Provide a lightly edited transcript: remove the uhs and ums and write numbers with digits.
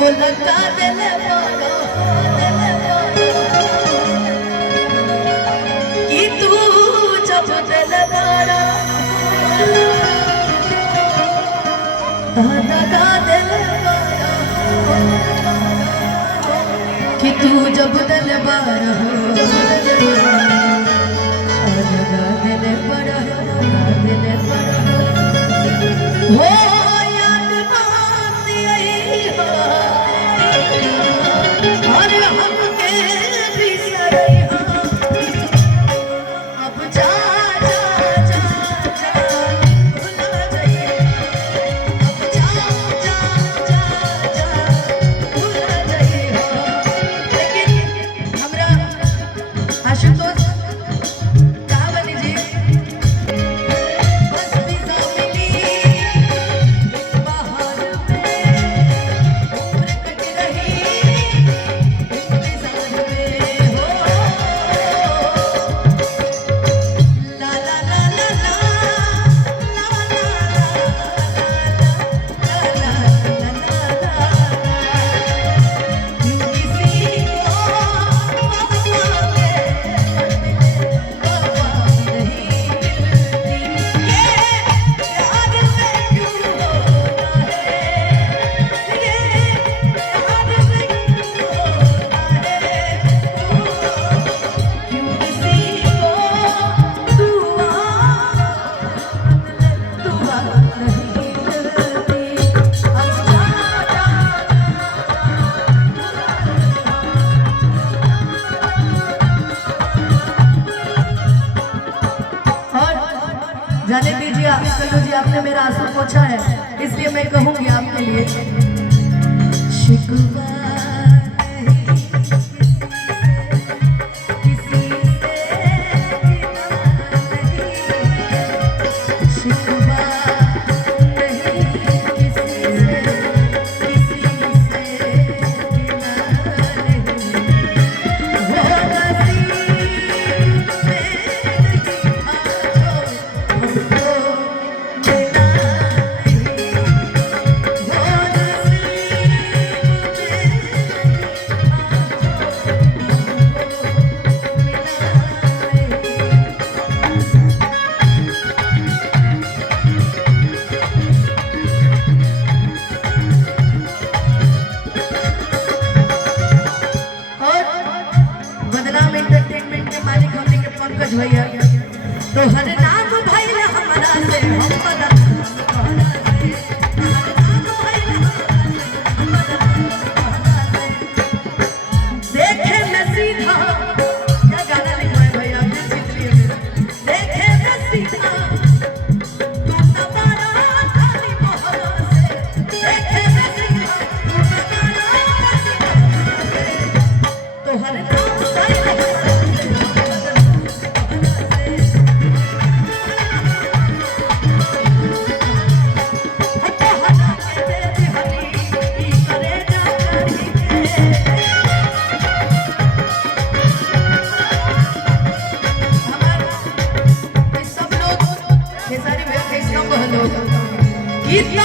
लगा दिल बारा कि तू जब दिल बारा लगा दिल बारा कि तू जब दिल बारा लगा दिल बारा हो याद बात यही हो और हमके भी सही हो अब जा जा जा जा भुला जाइए अब जा जा जा जा भुला जाइए हो लेकिन हमरा आशुतोष जाने दीजिए आप कल्लू जी, आपने मेरा आंसू पोंछा है इसलिए मैं कहूंगी आपके लिए शिकवा भैया तो हर नाम भइल हमरा से हम पता देखे में सीधा क्या गाना लिखा है भैया देखे में सीधा तू तबारा खाली मोहब्बत से देखे में सीधा तू तबारा तो हर नाम भइल इतना